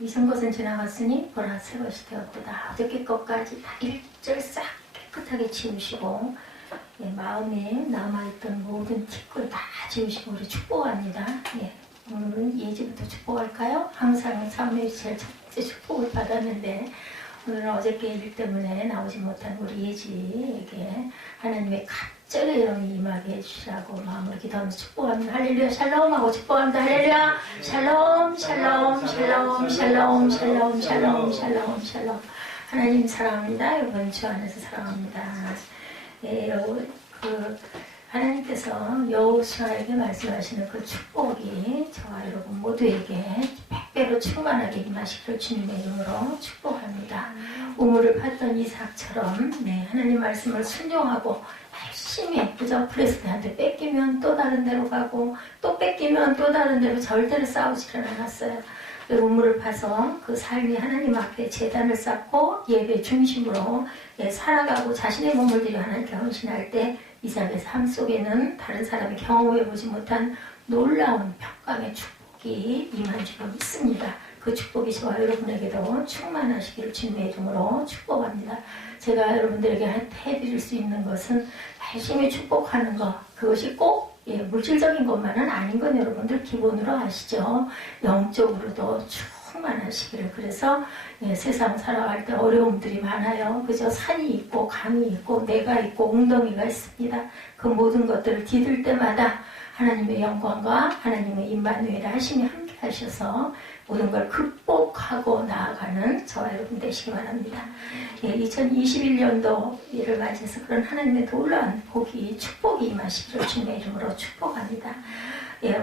이전 것은 지나갔으니 보라 새 것이 되었도다. 어저께 것까지 다 일절 싹 깨끗하게 지우시고 예, 마음에 남아있던 모든 티끌 다 지우시고 우리 축복합니다. 예, 오늘은 예지부터 축복할까요? 항상 삶의 제일 첫 번째 축복을 받았는데 오늘은 어저께 일 때문에 나오지 못한 우리 예지에게 하나님의 갑절의 영이 임하게 해주시라고 마음으로 기도하면서 축복합니다. 할렐루야 샬롬하고 축복합니다. 할렐루야 샬롬 샬롬 샬롬 샬롬 샬롬 샬롬 샬롬 샬롬. 하나님 사랑합니다. 여러분 주 안에서 사랑합니다. 예, 하나님께서 여호수아에게 말씀하시는 그 축복이 저와 여러분 모두에게 백배로 충만하게 임하시길 주님의 이름으로 축복합니다. 우물을 팠던 이삭처럼 네, 하나님 말씀을 순종하고 열심히 그저 프레스한테 뺏기면 또 다른 데로 가고 또 뺏기면 또 다른 데로 절대로 싸우지를 않았어요. 우물을 파서 그 삶이 하나님 앞에 제단을 쌓고 예배 중심으로 살아가고 자신의 몸을 들여 하나님께 헌신할 때 이삭의 삶 속에는 다른 사람이 경험해보지 못한 놀라운 평강의 축복이 임한 줄로 믿습니다. 그 축복이 저와 여러분에게도 충만하시기를 주님의 이름으로 축복합니다. 제가 여러분들에게 해드릴 수 있는 것은 열심히 축복하는 것, 그것이 꼭 물질적인 것만은 아닌 건 여러분들 기본으로 아시죠? 영적으로도 충만하시기를. 그래서 세상 살아갈 때 어려움들이 많아요. 그저 산이 있고 강이 있고 내가 있고 웅덩이가 있습니다. 그 모든 것들을 디딜 때마다 하나님의 영광과 하나님의 임마누엘 하심이 함께 하셔서 모든 걸 극복하고 나아가는 저와 여러분 되시기 바랍니다. 2021년도를 맞이해서 그런 하나님의 놀라운 복이 축복이 임하시기를 주님의 이름으로 축복합니다.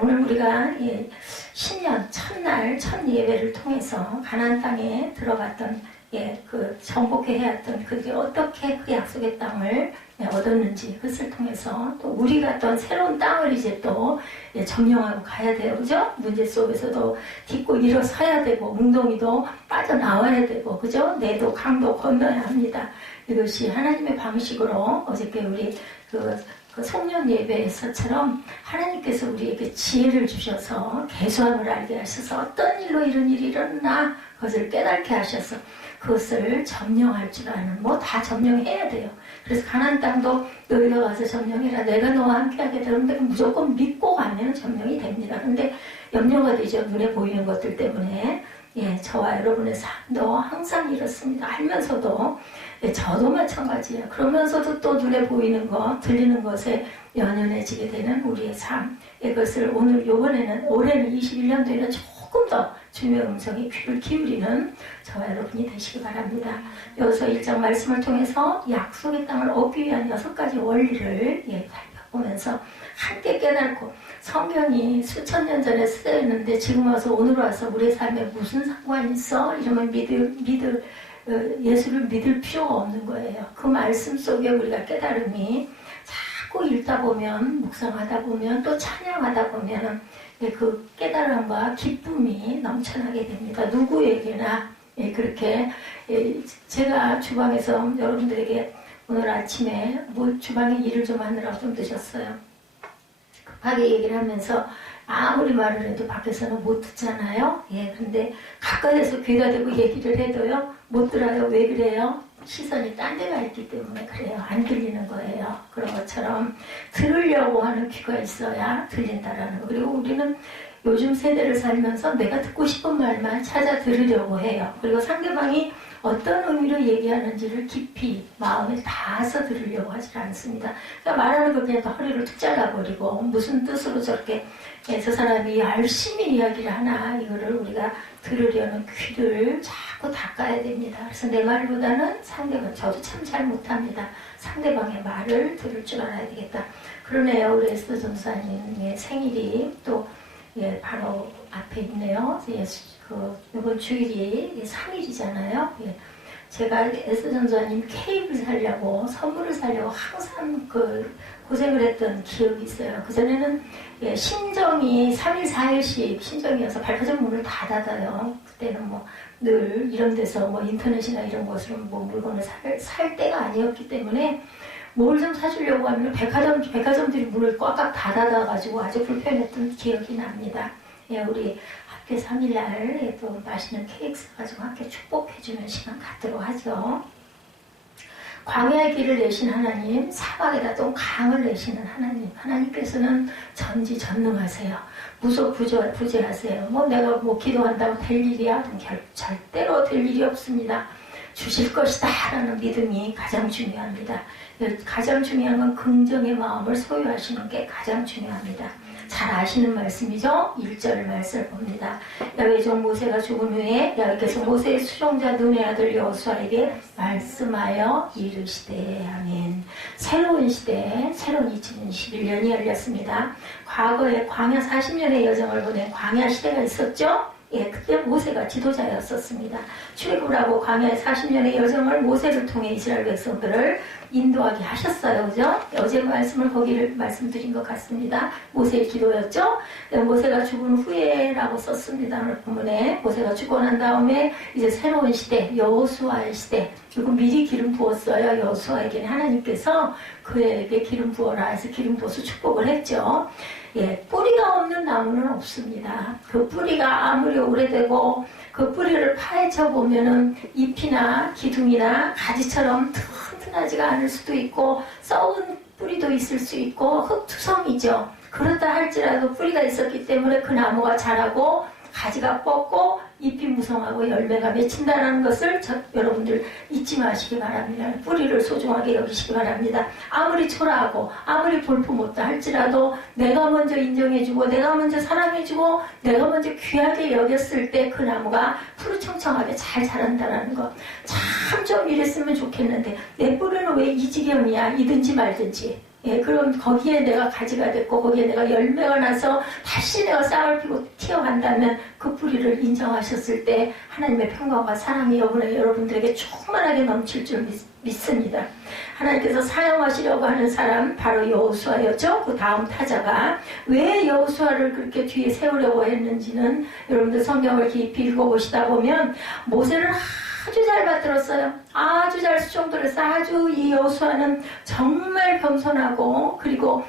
오늘 우리가 신년 첫날 첫 예배를 통해서 가나안 땅에 들어갔던 그 정복해 해왔던 그게 어떻게 그 약속의 땅을 얻었는지 그것을 통해서 또 우리가 어떤 새로운 땅을 이제 또 점령하고 가야 돼요. 그죠? 문제 속에서도 딛고 일어서야 되고 웅덩이도 빠져나와야 되고 그죠? 내도 강도 건너야 합니다. 이것이 하나님의 방식으로 어저께 우리 그 송년 예배에서처럼 하나님께서 우리에게 지혜를 주셔서 계수함을 알게 하셔서 어떤 일로 이런 일이 일어나 그것을 깨닫게 하셔서 그것을 점령할 줄 아는 다 점령해야 돼요. 그래서 가나안 땅도 너희가 가서 점령해라. 내가 너와 함께하게 되는데 무조건 믿고 가면 점령이 됩니다. 근데 염려가 되죠. 눈에 보이는 것들 때문에. 저와 여러분의 삶도 항상 이렇습니다. 알면서도 저도 마찬가지예요. 그러면서도 또 눈에 보이는 것, 들리는 것에 연연해지게 되는 우리의 삶. 이것을 올해는 21년도에는 조금 더 주님의 음성에 귀를 기울이는 저와 여러분이 되시기 바랍니다. 여기서 1장 말씀을 통해서 약속의 땅을 얻기 위한 6가지 원리를 살펴보면서 함께 깨닫고 성경이 수천 년 전에 쓰여있는데 지금 와서 오늘 와서 우리의 삶에 무슨 상관이 있어? 이러면 예수를 믿을 필요가 없는 거예요. 그 말씀 속에 우리가 깨달음이 자꾸 읽다 보면 묵상하다 보면 또 찬양하다 보면 그 깨달음과 기쁨이 넘쳐나게 됩니다. 누구에게나 그렇게 제가 주방에서 여러분들에게 오늘 아침에 주방에 일을 좀 하느라고 좀 늦었어요. 급하게 얘기를 하면서 아무리 말을 해도 밖에서는 못 듣잖아요. 근데 가까이에서 귀가 대고 얘기를 해도요 못 들어요. 왜 그래요? 시선이 딴 데가 있기 때문에 그래요. 안 들리는 거예요. 그런 것처럼 들으려고 하는 귀가 있어야 들린다라는 거. 그리고 우리는 요즘 세대를 살면서 내가 듣고 싶은 말만 찾아 들으려고 해요. 그리고 상대방이 어떤 의미로 얘기하는지를 깊이 마음에 닿아서 들으려고 하지 않습니다. 그러니까 말하는 거 그냥 허리를 툭 잘라버리고 무슨 뜻으로 저렇게 저 사람이 열심히 이야기를 하나 이거를 우리가 들으려는 귀를 자꾸 닦아야 됩니다. 그래서 내 말보다는 상대방, 저도 참 잘 못합니다. 상대방의 말을 들을 줄 알아야 되겠다. 그러네요. 우리 에스더 전사님의 생일이 또 바로 앞에 있네요. 이번 주일이 3일이잖아요. 제가 에스더 전사님 케이크를 사려고 선물을 사려고 항상 고생을 했던 기억이 있어요. 그전에는 신정이 3일 4일씩 신정이어서 발표점 문을 다 닫아요. 그때는 늘 이런 데서 인터넷이나 이런 곳으로 물건을 살 때가 아니었기 때문에 뭘 좀 사주려고 하면 백화점들이 문을 꽉꽉 다 닫아가지고 아주 불편했던 기억이 납니다. 우리 함께 3일날 또 맛있는 케이크 사가지고 함께 축복해주는 시간 갖도록 하죠. 광야의 길을 내신 하나님, 사막에다 또 강을 내시는 하나님, 하나님께서는 전지전능하세요. 무소부재하세요. 내가 기도한다고 될 일이야? 절대로 될 일이 없습니다. 주실 것이다 라는 믿음이 가장 중요합니다. 가장 중요한 건 긍정의 마음을 소유하시는 게 가장 중요합니다. 잘 아시는 말씀이죠? 1절 말씀을 봅니다. 야훼의 종 모세가 죽은 후에 야훼께서 모세의 수종자 눈의 아들 여호수아에게 말씀하여 이르시되. 아멘. 새로운 시대, 새로운 2021년이 열렸습니다. 과거에 광야 40년의 여정을 보낸 광야 시대가 있었죠? 그때 모세가 지도자였었습니다. 출애굽을 하고 광야의 40년의 여정을 모세를 통해 이스라엘 백성들을 인도하게 하셨어요. 그죠? 어제 말씀을 거기를 말씀드린 것 같습니다. 모세의 기도였죠? 모세가 죽은 후에라고 썼습니다. 오늘 본문에 모세가 죽고 난 다음에 이제 새로운 시대, 여호수아의 시대, 그리고 미리 기름 부었어요. 여호수아에게는 하나님께서 그에게 기름 부어라 해서 기름 부어서 축복을 했죠. 뿌리가 없는 나무는 없습니다. 그 뿌리가 아무리 오래되고 그 뿌리를 파헤쳐 보면은 잎이나 기둥이나 가지처럼 튼튼하지가 않을 수도 있고 썩은 뿌리도 있을 수 있고 흙투성이죠. 그렇다 할지라도 뿌리가 있었기 때문에 그 나무가 자라고 가지가 뻗고 잎이 무성하고 열매가 맺힌다는 것을 여러분들 잊지 마시기 바랍니다. 뿌리를 소중하게 여기시기 바랍니다. 아무리 초라하고 아무리 볼품없다 할지라도 내가 먼저 인정해주고 내가 먼저 사랑해주고 내가 먼저 귀하게 여겼을 때 그 나무가 푸르청청하게 잘 자란다는 것. 참 좀 이랬으면 좋겠는데 내 뿌리는 왜 이 지경이야? 이든지 말든지. 그럼 거기에 내가 가지가 됐고 거기에 내가 열매가 나서 다시 내가 싹을 피고 튀어간다면 그 뿌리를 인정하셨을 때 하나님의 평강과 사랑이 여러분들에게 충만하게 넘칠 줄 믿습니다. 하나님께서 사용하시려고 하는 사람 바로 여호수아였죠. 그 다음 타자가 왜 여호수아를 그렇게 뒤에 세우려고 했는지는 여러분들 성경을 깊이 읽어보시다 보면 모세를 아주 잘 받들었어요. 아주 잘 수종들을 했어요. 아주 이 여호수아는 정말 겸손하고 그리고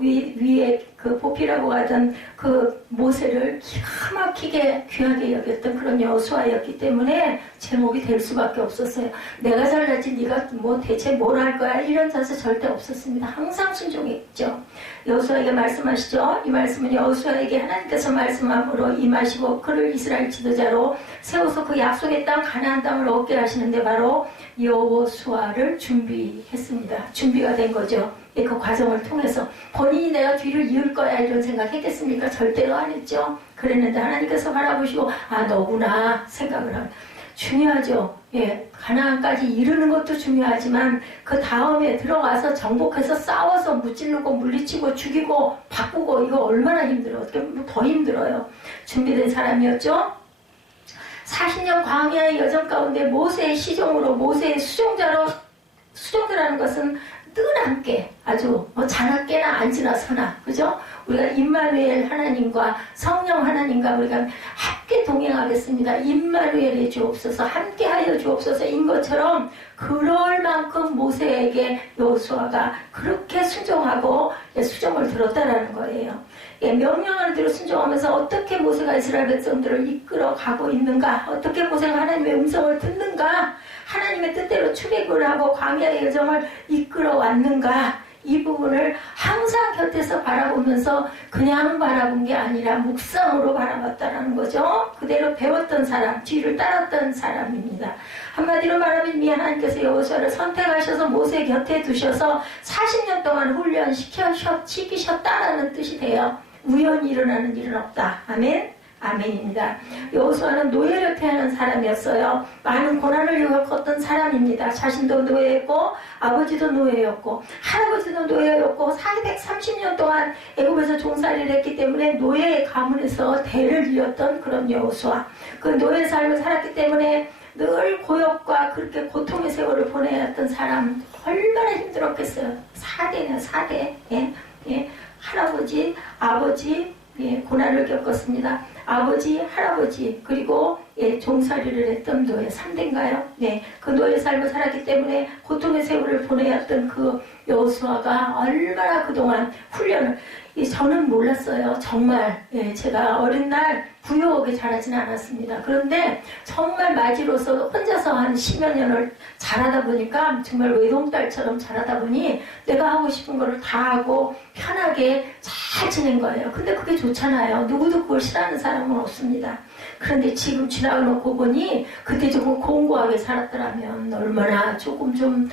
위에 그 보피라고 하던 그 모세를 기가 막히게 귀하게 여겼던 그런 여호수아였기 때문에 제목이 될 수밖에 없었어요. 내가 잘났지 네가 대체 뭘 할 거야 이런 자세 절대 없었습니다. 항상 순종했죠. 여호수아에게 말씀하시죠. 이 말씀은 여호수아에게 하나님께서 말씀함으로 임하시고 그를 이스라엘 지도자로 세워서 그 약속의 땅 가나안 땅을 얻게 하시는데 바로 여호수아를 준비했습니다. 준비가 된 거죠. 그 과정을 통해서 본인이 내가 뒤를 이을 거야 이런 생각했겠습니까? 절대로 안 했죠. 그랬는데 하나님께서 바라보시고 너구나 생각을 하고 중요하죠. 가나안까지 이르는 것도 중요하지만 그 다음에 들어가서 정복해서 싸워서 무찌르고 물리치고 죽이고 바꾸고 이거 얼마나 힘들어요. 어떻게 보면 더 힘들어요. 준비된 사람이었죠. 40년 광야의 여정 가운데 모세의 시종으로 모세의 수종자라는 것은 늘 함께 아주 자나깨나 앉으나 서나 그죠? 우리가 임마누엘 하나님과 성령 하나님과 우리가 함께 동행하겠습니다. 임마누엘의 주옵소서 함께하여 주옵소서인 것처럼 그럴 만큼 모세에게 여호수아가 그렇게 순종하고 수종을 들었다라는 거예요. 명령을 대로 순종하면서 어떻게 모세가 이스라엘 백성들을 이끌어 가고 있는가, 어떻게 모세가 하나님의 음성을 듣는가, 하나님의 뜻대로 출애굽을 하고 광야의 여정을 이끌어 왔는가, 이 부분을 항상 곁에서 바라보면서 그냥 바라본 게 아니라 묵상으로 바라봤다는 거죠. 그대로 배웠던 사람, 뒤를 따랐던 사람입니다. 한마디로 말하면 이미 하나님께서 여호수아를 선택하셔서 모세 곁에 두셔서 40년 동안 훈련시키셨다라는 뜻이 돼요. 우연히 일어나는 일은 없다. 아멘. 아멘입니다. 여호수아는 노예를 태하는 사람이었어요. 많은 고난을 겪었던 사람입니다. 자신도 노예였고 아버지도 노예였고 할아버지도 노예였고 430년 동안 애굽에서 종살이를 했기 때문에 노예의 가문에서 대를 이었던 그런 여호수아. 그 노예 삶을 살았기 때문에 늘 고역과 그렇게 고통의 세월을 보내야 했던 사람 얼마나 힘들었겠어요. 4대네 4대. 할아버지, 아버지 고난을 겪었습니다. 아버지, 할아버지, 그리고 종살이를 했던 노예 3대인가요? 그 노예 삶을 살았기 때문에 고통의 세월을 보내야 했던 그 여호수아가 얼마나 그동안 훈련을 저는 몰랐어요. 정말. 예, 제가 어린 날 부유하게 자라지는 않았습니다. 그런데 정말 맞이로서 혼자서 한 10여 년을 자라다 보니까 정말 외동딸처럼 자라다 보니 내가 하고 싶은 거를 다 하고 편하게 잘 지낸 거예요. 근데 그게 좋잖아요. 누구도 그걸 싫어하는 사람은 없습니다. 그런데 지금 지나가놓고 보니 그때 조금 공고하게 살았더라면 얼마나 조금 좀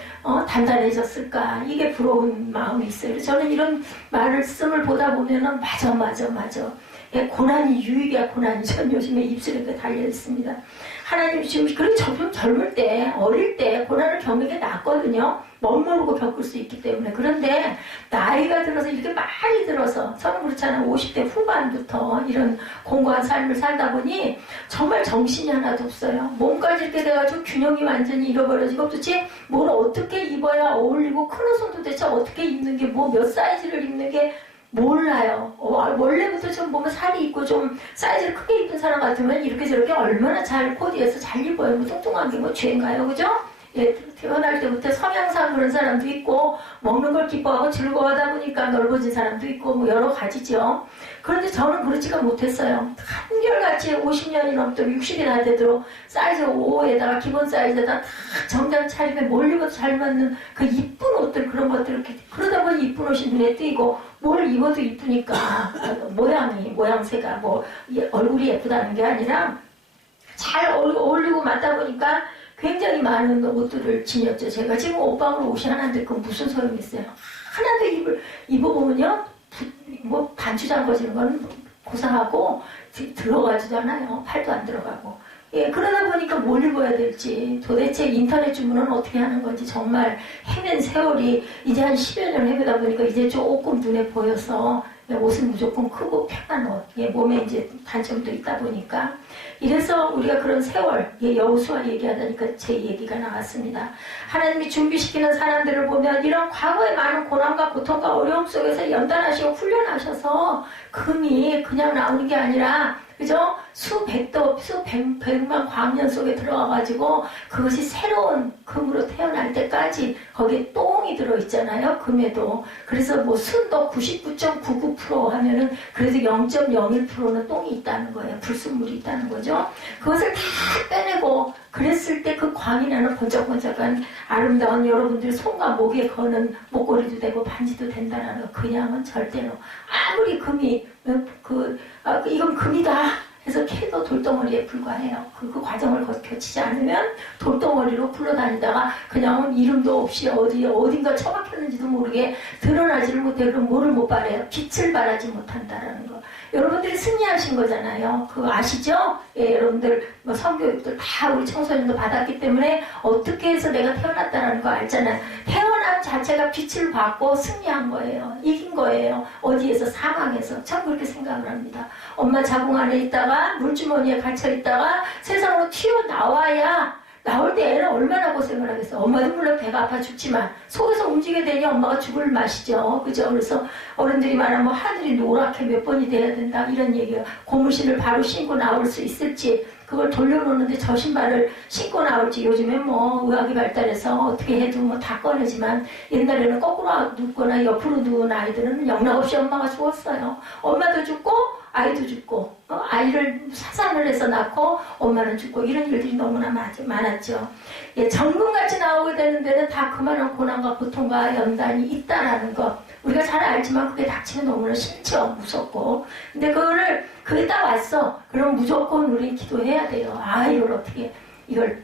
단단해졌을까. 이게 부러운 마음이 있어요. 그래서 저는 이런 말씀을 보다 보면은 맞아. 예, 고난이 유익이야. 고난이 전 요즘에 입술에 달려있습니다. 하나님 지금 그리고 좀 젊을 때 어릴 때 고난을 겪는 게 낫거든요. 멋모르고 겪을 수 있기 때문에. 그런데 나이가 들어서 이렇게 많이 들어서 저는 그렇잖아요. 50대 후반부터 이런 공고한 삶을 살다 보니 정말 정신이 하나도 없어요. 몸까지 이렇게 돼가지고 균형이 완전히 잃어버려지고 도대체 뭘 어떻게 입어야 어울리고 큰 옷은 도대체 어떻게 입는 게 뭐 몇 사이즈를 입는 게 몰라요. 원래부터 좀 뭔가 살이 있고 좀 사이즈를 크게 입은 사람 같으면 이렇게 저렇게 얼마나 잘 코디해서 잘 입어요. 뭐 뚱뚱한 게 뭐 죄인가요? 그죠? 예, 태어날 때부터 성향상 그런 사람도 있고 먹는 걸 기뻐하고 즐거워하다 보니까 넓어진 사람도 있고 뭐 여러 가지죠. 그런데 저는 그렇지가 못했어요. 한결같이 50년이 넘도록 60이나 되도록 사이즈 5에다가 기본 사이즈에다 다 정장 차림에 뭘 입어도 잘 맞는 그 이쁜 옷들 그런 것들 이렇게 그러다 보니 이쁜 옷이 눈에 띄고 뭘 입어도 이쁘니까 모양새가 뭐 얼굴이 예쁘다는 게 아니라 잘 어울리고 맞다 보니까 굉장히 많은 옷들을 지녔죠. 제가 지금 옷방으로 옷이 하나인데 그 무슨 소용이 있어요. 하나도 입어보면요. 뭐 반추장 거지는 건 고상하고 들어가지도 않아요. 팔도 안 들어가고. 예, 그러다 보니까 뭘 입어야 될지 도대체 인터넷 주문은 어떻게 하는 건지 정말 헤맨 세월이 이제 한 10여 년 헤매다 보니까 이제 조금 눈에 보여서 옷은 무조건 크고 편한 옷, 예, 몸에 이제 단점도 있다 보니까 이래서 우리가 그런 세월, 예, 여호수아 얘기하다니까 제 얘기가 나왔습니다. 하나님이 준비시키는 사람들을 보면 이런 과거의 많은 고난과 고통과 어려움 속에서 연단하시고 훈련하셔서 금이 그냥 나오는 게 아니라 그죠? 수백만 광년 속에 들어가가지고 그것이 새로운 금으로 태어날 때까지 거기에 똥이 들어있잖아요. 금에도. 그래서 뭐 순도 99.99% 하면은 그래도 0.01%는 똥이 있다는 거예요. 불순물이 있다는 거죠. 그것을 다 빼내고 그랬을 때 그 광이 나는 번쩍번쩍한 아름다운 여러분들 손과 목에 거는 목걸이도 되고 반지도 된다라는 거. 그냥은 절대로 아무리 금이 이건 금이다 해서 캐도 돌덩어리에 불과해요. 그 과정을 거치지 않으면 돌덩어리로 굴러다니다가 그냥 이름도 없이 어딘가 처박혔는지도 모르게 드러나지를 못해. 그럼 뭐를 못 바래요? 빛을 발하지 못한다라는 거. 여러분들이 승리하신 거잖아요. 그거 아시죠? 예, 여러분들 뭐 성교육들 다 우리 청소년도 받았기 때문에 어떻게 해서 내가 태어났다라는 거 알잖아요. 태어남 자체가 빛을 받고 승리한 거예요. 이긴 거예요. 어디에서? 사망에서. 참 그렇게 생각을 합니다. 엄마 자궁 안에 있다가 물주머니에 갇혀 있다가 세상으로 튀어나와야 나올 때 애는 얼마나 고생을 하겠어. 엄마도 물론 배가 아파 죽지만 속에서 움직이게 되니 엄마가 죽을 맛이죠. 그죠? 그래서 어른들이 말하면 뭐 하늘이 노랗게 몇 번이 돼야 된다 이런 얘기예요. 고무신을 바로 신고 나올 수 있을지 그걸 돌려놓는데 저 신발을 신고 나올지 요즘에 뭐 의학이 발달해서 어떻게 해도 뭐 다 꺼내지만 옛날에는 거꾸로 눕거나 옆으로 누운 아이들은 영락없이 엄마가 죽었어요. 엄마도 죽고 아이도 죽고 아이를 사산을 해서 낳고 엄마는 죽고 이런 일들이 너무나 많았죠. 예, 정금같이 나오게 되는 데는 다 그만한 고난과 고통과 연단이 있다라는 것 우리가 잘 알지만 그게 닥치면 너무나 싫죠. 무섭고. 근데 그거를 그게 딱 왔어. 그럼 무조건 우리 기도해야 돼요. 이걸 어떻게 이걸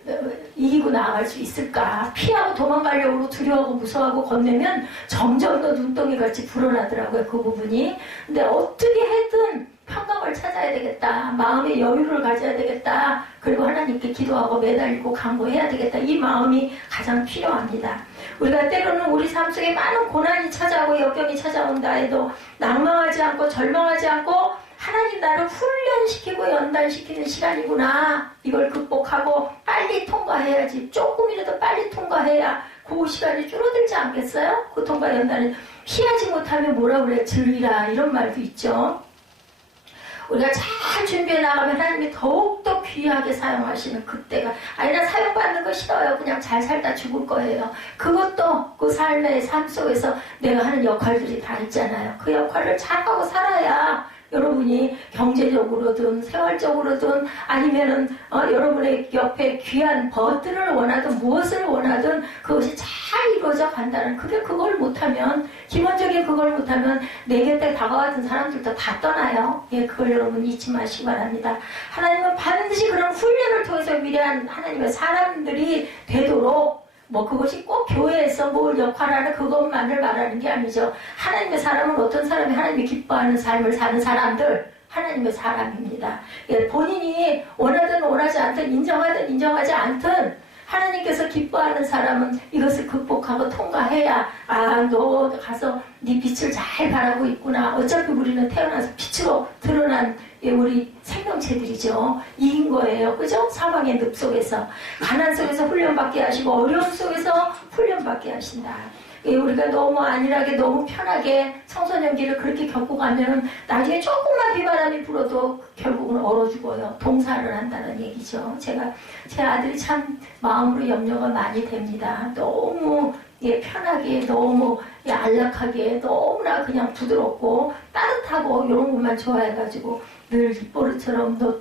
이기고 나아갈 수 있을까. 피하고 도망가려고 두려워하고 무서워하고 건네면 점점 더 눈덩이같이 불어나더라고요. 그 부분이. 근데 어떻게 해든 평강을 찾아야 되겠다. 마음의 여유를 가져야 되겠다. 그리고 하나님께 기도하고 매달리고 간구해야 되겠다. 이 마음이 가장 필요합니다. 우리가 때로는 우리 삶 속에 많은 고난이 찾아오고 역경이 찾아온다 해도 낭망하지 않고 절망하지 않고 하나님 나를 훈련시키고 연단시키는 시간이구나. 이걸 극복하고 빨리 통과해야지. 조금이라도 빨리 통과해야 그 시간이 줄어들지 않겠어요? 고통과 연단을 피하지 못하면 뭐라 그래? 즐기라. 이런 말도 있죠. 우리가 잘 준비해 나가면 하나님이 더욱더 귀하게 사용하시는 그때가 아니라 사용받는 거 싫어요. 그냥 잘 살다 죽을 거예요. 그것도 그 삶의 삶 속에서 내가 하는 역할들이 다 있잖아요. 그 역할을 잘하고 살아야 여러분이 경제적으로든 생활적으로든 아니면은 여러분의 옆에 귀한 벗들을 원하든 무엇을 원하든 그것이 잘 이루어져 간다는 그걸 못하면 기본적인 그걸 못하면 내 곁에 다가왔던 사람들도 다 떠나요. 예, 그걸 여러분 잊지 마시기 바랍니다. 하나님은 반드시 그런 훈련을 통해서 위대한 하나님의 사람들이 되도록 그것이 꼭 교회에서 뭘 역할하는 그것만을 말하는 게 아니죠. 하나님의 사람은 어떤 사람이 하나님이 기뻐하는 삶을 사는 사람들, 하나님의 사람입니다. 예, 본인이 원하든 원하지 않든 인정하든 인정하지 않든 하나님께서 기뻐하는 사람은 이것을 극복하고 통과해야 너 가서 네 빛을 잘 바라고 있구나. 어차피 우리는 태어나서 빛으로 드러난 우리 생명체들이죠. 이긴 거예요. 그죠? 사망의 늪 속에서 가난 속에서 훈련받게 하시고 어려움 속에서 훈련받게 하신다. 우리가 너무 안일하게 너무 편하게 청소년기를 그렇게 겪고 가면 나중에 조금만 비바람이 불어도 결국은 얼어 죽어요. 동사를 한다는 얘기죠. 제 아들이 참 마음으로 염려가 많이 됩니다. 너무 편하게 너무 안락하게 너무나 그냥 부드럽고 따뜻하고 이런 것만 좋아해가지고 늘 입버릇처럼 너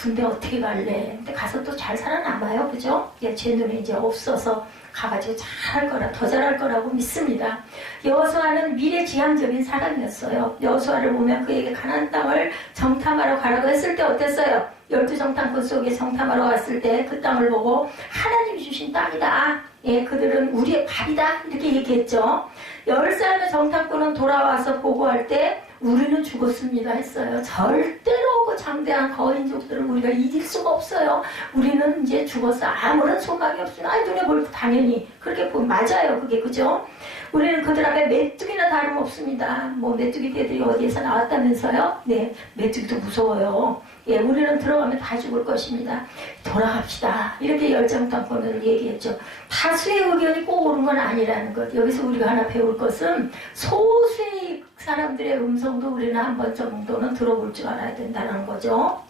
군대 어떻게 갈래? 근데 가서 또 잘 살아남아요. 그죠? 제 눈에 이제 없어서 가가지고 잘할 거라, 더 잘할 거라고 믿습니다. 여호수아는 미래지향적인 사람이었어요. 여호수아를 보면 그에게 가나안 땅을 정탐하러 가라고 했을 때 어땠어요? 12정탐꾼 속에 정탐하러 갔을 때 그 땅을 보고 하나님이 주신 땅이다. 예, 그들은 우리의 밥이다. 이렇게 얘기했죠. 10살의 정탐꾼은 돌아와서 보고할 때 우리는 죽었습니다 했어요. 절대로 그 장대한 거인족들을 우리가 이길 수가 없어요. 우리는 이제 죽었어. 아무런 소망이 없으나 눈에 보일 때 당연히 그렇게 보면 맞아요. 그게 그죠? 우리는 그들 앞에 메뚜기나 다름없습니다. 메뚜기 떼들이 어디에서 나왔다면서요? 네, 메뚜기도 무서워요. 예, 우리는 들어가면 다 죽을 것입니다. 돌아갑시다. 이렇게 열정탐꾼을 얘기했죠. 다수의 의견이 꼭 옳은 건 아니라는 것. 여기서 우리가 하나 배울 것은 소수의 사람들의 음성도 우리는 한 번 정도는 들어볼 줄 알아야 된다는 거죠.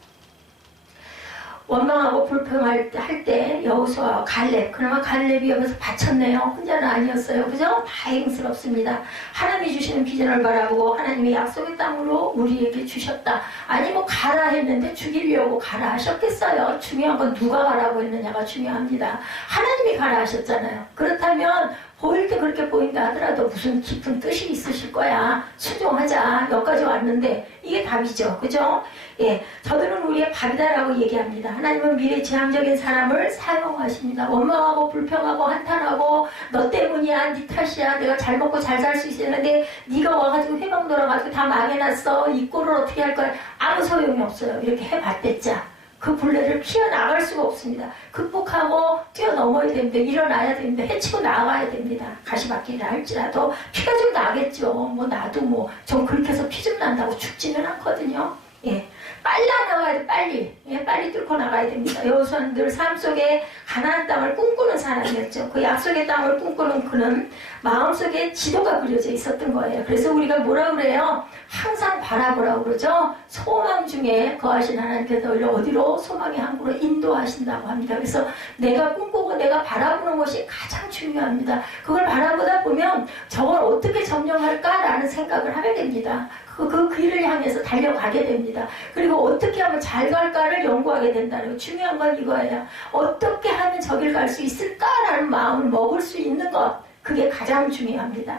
원망하고 불평할 때 여호수아와 갈렙, 그나마 갈렙이 여기서 바쳤네요. 혼자는 아니었어요. 그죠? 다행스럽습니다. 하나님이 주시는 비전을 바라보고 하나님의 약속의 땅으로 우리에게 주셨다. 아니 가라 했는데 죽이려고 가라 하셨겠어요. 중요한 건 누가 가라고 했느냐가 중요합니다. 하나님이 가라 하셨잖아요. 그렇다면 보일 때 그렇게 보인다 하더라도 무슨 깊은 뜻이 있으실 거야. 순종하자. 여기까지 왔는데 이게 답이죠. 그죠? 예, 저들은 우리의 밥이다라고 얘기합니다. 하나님은 미래지향적인 사람을 사용하십니다. 원망하고 불평하고 한탄하고 너 때문이야, 네 탓이야, 내가 잘 먹고 잘 살 수 있었는데 네가 와가지고 회방 돌아가지고 다 망해놨어. 이 꼴을 어떻게 할 거야. 아무 소용이 없어요. 이렇게 해봤댔자 그 굴레를 피어나갈 수가 없습니다. 극복하고 뛰어넘어야 됩니다. 일어나야 됩니다. 헤치고 나가야 됩니다. 가시밭길이라 할지라도 피가 좀 나겠죠. 나도 좀 그렇게 해서 피 좀 난다고 죽지는 않거든요. 예, 빨리 나가야 돼. 빨리. 예, 빨리 뚫고 나가야 됩니다. 여호수아는 늘 삶 속에 가나안 땅을 꿈꾸는 사람이었죠. 그 약속의 땅을 꿈꾸는 그는 마음속에 지도가 그려져 있었던 거예요. 그래서 우리가 뭐라 그래요? 항상 바라보라고 그러죠. 소망 중에 거하신 하나님께서 오히려 어디로 소망의 항구로 인도하신다고 합니다. 그래서 내가 꿈꾸고 내가 바라보는 것이 가장 중요합니다. 그걸 바라보다 보면 저걸 어떻게 점령할까라는 생각을 하게 됩니다. 그 길을 향해서 달려가게 됩니다. 그리고 어떻게 하면 잘 갈까를 연구하게 된다는 중요한 건 이거예요. 어떻게 하면 저길 갈 수 있을까라는 마음을 먹을 수 있는 것, 그게 가장 중요합니다.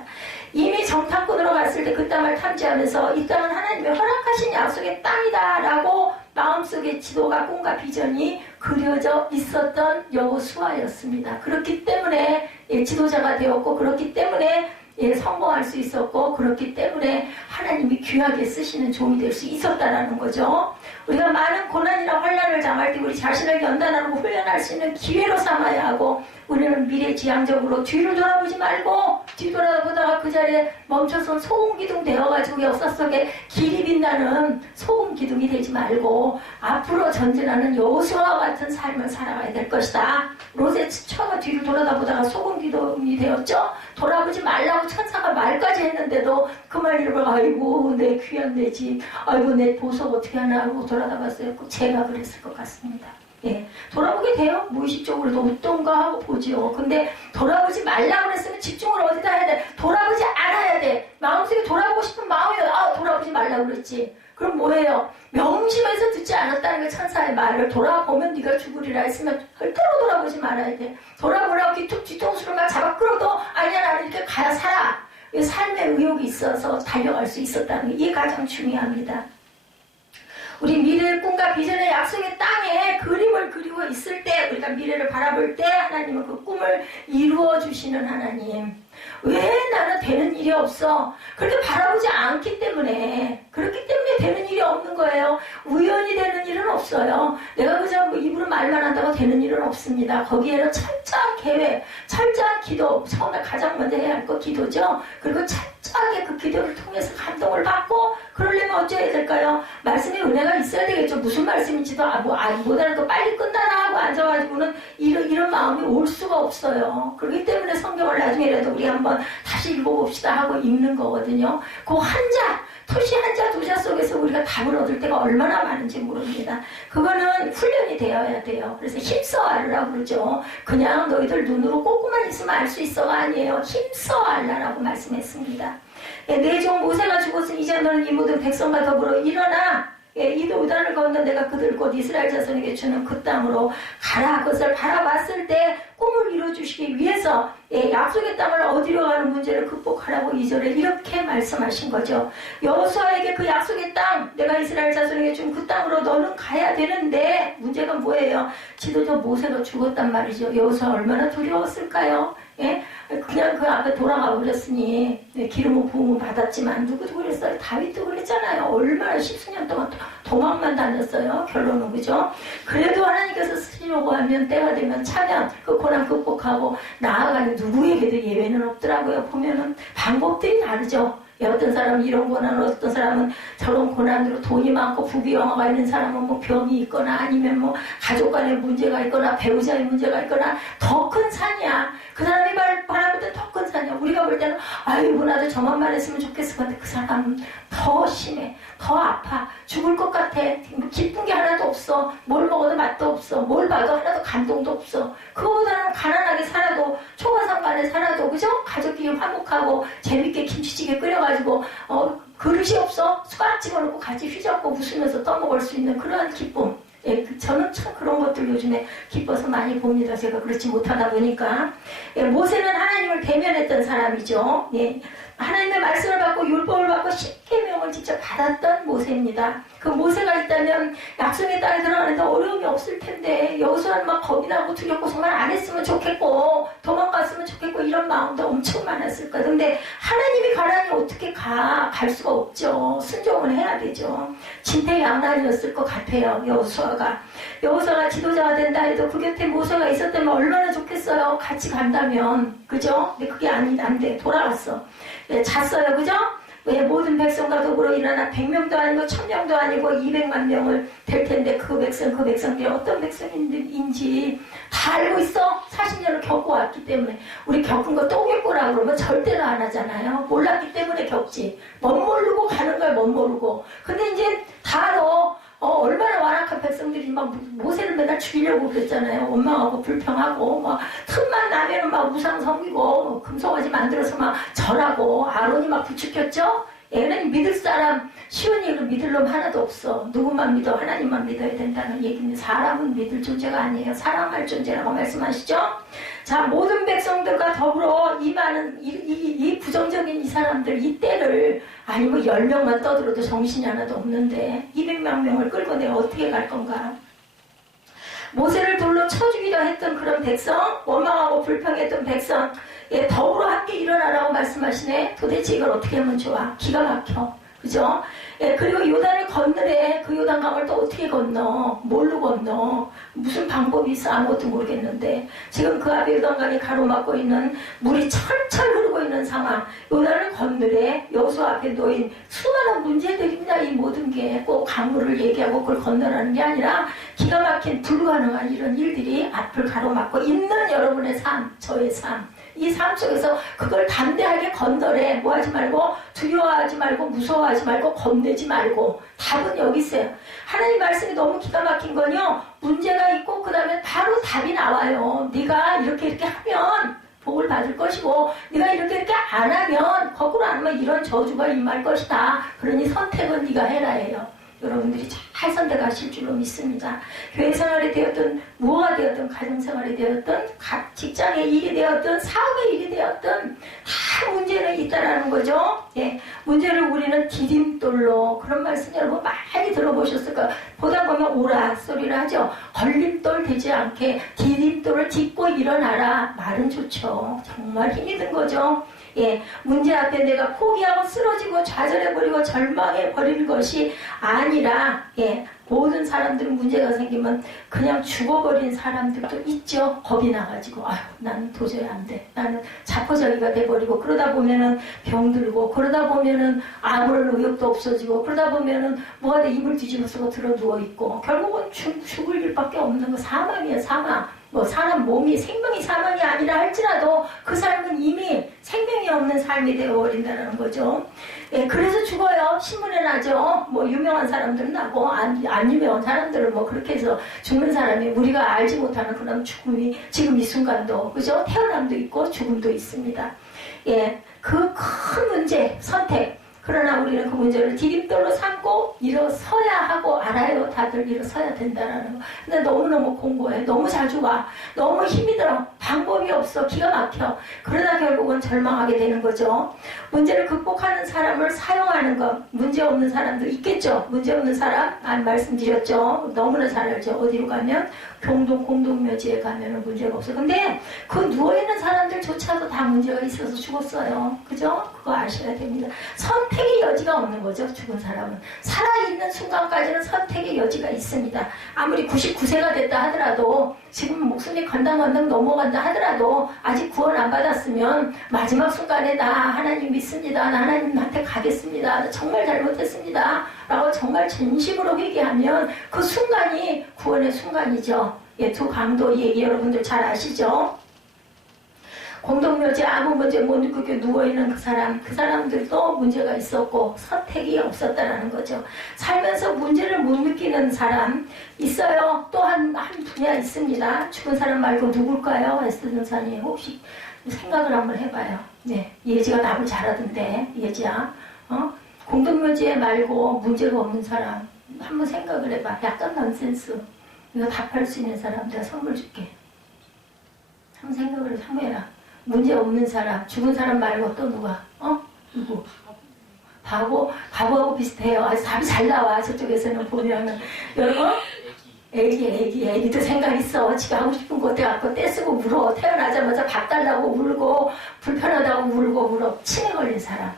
이미 정탐꾼으로 갔을 때 그 땅을 탐지하면서 이 땅은 하나님의 허락하신 약속의 땅이다라고 마음속에 지도가 꿈과 비전이 그려져 있었던 여호수아였습니다. 그렇기 때문에 지도자가 되었고 그렇기 때문에 성공할 수 있었고 그렇기 때문에 하나님이 귀하게 쓰시는 종이 될 수 있었다라는 거죠. 우리가 많은 고난이나 환난을 당할 때 우리 자신을 연단하고 훈련할 수 있는 기회로 삼아야 하고 우리는 미래지향적으로 뒤를 돌아보지 말고 뒤돌아보다가 그 자리에 멈춰선 소금기둥 되어가지고 역사 속에 길이 빛나는 소금기둥이 되지 말고 앞으로 전진하는 여호수아와 같은 삶을 살아가야 될 것이다. 로제 처가 뒤를 돌아다보다가 소금기둥이 되었죠. 돌아보지 말라고 천사가 말까지 했는데도 그 말 이러면 아이고 내 귀한 내 집, 아이고 내 보석 어떻게 하나 하고 돌아다 봤어요. 제가 그랬을 것 같습니다. 예, 돌아보게 돼요. 무의식적으로도 어떤가 하고 보지요. 근데 돌아보지 말라고 그랬으면 집중을 어디다 해야 돼? 돌아보지 않아야 돼. 마음속에 돌아보고 싶은 마음이 돌아보지 말라고 그랬지. 그럼 뭐예요? 명심해서 듣지 않았다는 게 천사의 말을 돌아보면 네가 죽으리라 했으면 절대로 돌아보지 말아야 돼. 돌아보라고 뒤통수를 막 잡아 끌어도 아니야 나는 이렇게 가야 살아. 삶의 의욕이 있어서 달려갈 수 있었다는 게 이게 가장 중요합니다. 우리 미래의 꿈과 비전의 약속의 땅에 그림을 그리고 있을 때 우리가 미래를 바라볼 때 하나님은 그 꿈을 이루어 주시는 하나님. 왜 나는 되는 일이 없어? 그렇게 바라보지 않기 때문에 그렇기 때문에 되는 일이 없는 거예요. 우연히 되는 일은 없어요. 내가 그저 입으로 말만 한다고 되는 일은 없습니다. 거기에는 철저한 계획, 철저한 기도, 처음에 가장 먼저 해야 할 거 기도죠. 그리고 철저하게 그 기도를 통해서 감동을 받고 그러려면 어찌해야 될까요? 말씀의 은혜가 있어야 되겠죠. 무슨 말씀인지도 못 알아도 빨리 끝나라 하고 앉아가지고는 이런 마음이 올 수가 없어요. 그렇기 때문에 성경을 나중에라도 우리 한번 다시 읽어봅시다 하고 읽는 거거든요. 그 한자, 토시 한자 두자 속에서 우리가 답을 얻을 때가 얼마나 많은지 모릅니다. 그거는 훈련이 되어야 돼요. 그래서 힘써하라고 그러죠. 그냥 너희들 눈으로 꽂고만 있으면 알 수 있어가 아니에요. 힘써하라고 말씀했습니다. 내 종 모세가 죽었으니 이제 너는 이 모든 백성과 더불어 일어나 이 요단을 건너 내가 그들 곧 이스라엘 자손에게 주는 그 땅으로 가라. 그것을 바라봤을 때 꿈을 이루어주시기 위해서 약속의 땅을 얻으려 가는 문제를 극복하라고 2절에 이렇게 말씀하신 거죠. 여호수아에게 그 약속의 땅, 내가 이스라엘 자손에게 준 그 땅으로 너는 가야 되는데 문제가 뭐예요? 지도자 모세가 죽었단 말이죠. 여호수아 얼마나 두려웠을까요? 예? 그냥 그 앞에 돌아가 버렸으니 기름을 부음을 받았지만 누구도 그랬어요? 다윗도 그랬잖아요. 얼마나 십수년 동안 도망만 다녔어요. 결론은 그죠? 그래도 하나님께서 쓰시려고 하면 때가 되면 차면 그 고난 극복하고 나아가는 누구에게도 예외는 없더라고요. 보면은 방법들이 다르죠. 어떤 사람은 이런 고난, 어떤 사람은 저런 고난으로 돈이 많고 부귀영화가 있는 사람은 뭐 병이 있거나 아니면 뭐 가족 간에 문제가 있거나 배우자의 문제가 있거나 더 큰 산이야. 그 사람이 바라볼 때 더 큰 산이야. 우리가 볼 때는 아이고 나도 저만만 했으면 좋겠어. 근데 그 사람은 더 심해. 더 아파. 죽을 것 같아. 기쁜 게 하나도 없어. 뭘 먹어도 맛도 없어. 뭘 봐도 하나도 감동도 없어. 그거보다는 가난하게 살아도 초가상간에 살아도 그죠? 가족끼리 화목하고 재밌게 김치찌개 끓여가지고 그릇이 없어. 숟가락 집어넣고 같이 휘젓고 웃으면서 떠먹을 수 있는 그런 기쁨. 예, 저는 참 그런 것들 요즘에 기뻐서 많이 봅니다. 제가 그렇지 못하다 보니까. 예, 모세는 하나님을 대면했던 사람이죠. 예, 하나님의 말씀을 받고 율법을 받고 십계명을 직접 받았던 모세입니다. 그 모세가 있다면 약속의 땅에 들어가는데 어려움이 없을 텐데 여호수아는 막 겁이 나고 두렵고 정말 안 했으면 좋겠고 도망갔으면 좋겠고 이런 마음도 엄청 많았을 거예요. 근데 하나님이 가라니 어떻게 갈 수가 없죠. 순종을 해야 되죠. 진퇴양난이었을 것 같아요. 여호수아가 지도자가 된다 해도 그 곁에 모세가 있었다면 얼마나 좋겠어요. 같이 간다면 그죠? 근데 그게 안 돼. 돌아갔어. 네, 잤어요. 그죠? 왜 모든 백성과 더불어 일어나 100명도 아니고 1000명도 아니고 200만 명을 될 텐데 그 백성들이 어떤 백성인지 다 알고 있어. 40년을 겪어왔기 때문에. 우리 겪은 거 또 겪으라 그러면 절대로 안 하잖아요. 몰랐기 때문에 겪지. 멋모르고 가는 걸 멋모르고. 근데 이제 다 알아. 얼마나 완악한 백성들이 막 모세를 맨날 죽이려고 그랬잖아요. 원망하고 불평하고 막 틈만 나면은 막 우상 섬기고 금송아지 만들어서 막 절하고 아론이 막 부추겼죠. 얘는 믿을 사람 쉬운 일로 믿을 놈 하나도 없어. 누구만 믿어? 하나님만 믿어야 된다는 얘기입니다. 사람은 믿을 존재가 아니에요. 사랑할 존재라고 말씀하시죠. 자, 모든 백성들과 더불어 이 많은 이 부정적인 이 사람들 이 때를 아니 뭐 10명만 떠들어도 정신이 하나도 없는데 200만 명을 끌고 내가 어떻게 갈 건가. 모세를 돌로 쳐 죽이려 했던 그런 백성, 원망하고 불평했던 백성, 예, 더불어 함께 일어나라고 말씀하시네. 도대체 이걸 어떻게 하면 좋아? 기가 막혀. 그죠? 예, 그리고 요단을 건너래. 그 요단강을 또 어떻게 건너? 뭘로 건너? 무슨 방법이 있어? 아무것도 모르겠는데 지금 그 앞에 요단강이 가로막고 있는 물이 철철 흐르고 있는 상황. 요단을 건너래. 여수 앞에 놓인 수많은 문제들입니다. 이 모든 게 꼭 강물을 얘기하고 그걸 건너라는 게 아니라 기가 막힌 불가능한 이런 일들이 앞을 가로막고 있는 여러분의 삶, 저의 삶. 이 삶 속에서 그걸 담대하게 건너래. 뭐 하지 말고, 두려워하지 말고, 무서워하지 말고, 겁내지 말고. 답은 여기 있어요. 하나님 말씀이 너무 기가 막힌 건요, 문제가 있고 그 다음에 바로 답이 나와요. 네가 이렇게 하면 복을 받을 것이고, 네가 이렇게 안 하면, 거꾸로 안 하면 이런 저주가 임할 것이다. 그러니 선택은 네가 해라예요. 여러분들이 잘 선택하실 줄로 믿습니다. 교회 생활이 되었든 무엇가 되었든 가정생활이 되었든 직장의 일이 되었든 사업의 일이 되었든 다 문제는 있다라는 거죠. 예, 문제를 우리는 디딤돌로, 그런 말씀 여러분 많이 들어보셨을 거예요. 보다 보면 오라 소리를 하죠. 걸림돌 되지 않게 디딤돌을 짚고 일어나라. 말은 좋죠. 정말 힘이 든 거죠. 예, 문제 앞에 내가 포기하고 쓰러지고 좌절해버리고 절망해버리는 것이 아니라, 예, 모든 사람들은 문제가 생기면 그냥 죽어버린 사람들도 있죠. 겁이 나가지고, 아유, 나는 도저히 안 돼. 나는 자포자기가 돼버리고, 그러다 보면은 병들고, 그러다 보면은 아무런 의욕도 없어지고, 그러다 보면은 뭐가 돼, 입을 뒤집어 쓰고 들어 누워있고, 결국은 죽을 일밖에 없는 거, 사망이에요, 사망. 뭐 사람 몸이 생명이 사망이 아니라 할지라도 그 삶은 이미 생명이 없는 삶이 되어버린다는 거죠. 예, 그래서 죽어요. 신문에 나죠. 뭐 유명한 사람들은 나고 안 유명한 사람들은 뭐 그렇게 해서 죽는 사람이 우리가 알지 못하는 그런 죽음이 지금 이 순간도, 그죠? 태어남도 있고 죽음도 있습니다. 예, 그 큰 문제 선택. 그러나 우리는 그 문제를 디딤돌로 삼고 일어서야 하고 알아요. 다들 일어서야 된다라는 거. 근데 너무너무 공고해. 너무 자주 와. 너무 힘이 들어. 방법이 없어. 기가 막혀. 그러다 결국은 절망하게 되는 거죠. 문제를 극복하는 사람을 사용하는 것. 문제 없는 사람도 있겠죠. 문제 없는 사람 말씀드렸죠. 너무나 잘 알죠. 어디로 가면 공동묘지에 가면은 문제가 없어요. 근데 그 누워있는 사람들조차도 다 문제가 있어서 죽었어요. 그죠? 그거 아셔야 됩니다. 선택의 여지가 없는 거죠. 죽은 사람은. 살아있는 순간까지는 선택의 여지가 있습니다. 아무리 99세가 됐다 하더라도, 지금 목숨이 건당건당 넘어간다 하더라도 아직 구원 안 받았으면 마지막 순간에 나 하나님 믿습니다. 나 하나님한테 가겠습니다. 나 정말 잘못했습니다. 라고 정말 진심으로 회개하면 그 순간이 구원의 순간이죠. 예, 두 강도 얘기 여러분들 잘 아시죠? 공동묘지 아무 문제 못 느끼고 누워있는 그 사람들도 문제가 있었고 선택이 없었다라는 거죠. 살면서 문제를 못 느끼는 사람 있어요. 또 한 분야 있습니다. 죽은 사람 말고 누굴까요? 에스더사님 혹시 생각을 한번 해봐요. 네, 예지가 답을 잘하던데, 예지야. 공동묘지에 말고 문제가 없는 사람 한번 생각을 해봐. 약간 넌센스. 이거 답할 수 있는 사람 내가 선물 줄게. 한번 생각을 해라. 문제 없는 사람, 죽은 사람 말고 또 누가? 누구? 바보하고 비슷해요. 아주 답이 잘 나와. 저쪽에서는 보면은. 여러분? 애기도 생각 있어. 지가 하고 싶은 거 갖고 떼쓰고 물어. 태어나자마자 밥 달라고 울고, 불편하다고 울고, 치매 걸린 사람.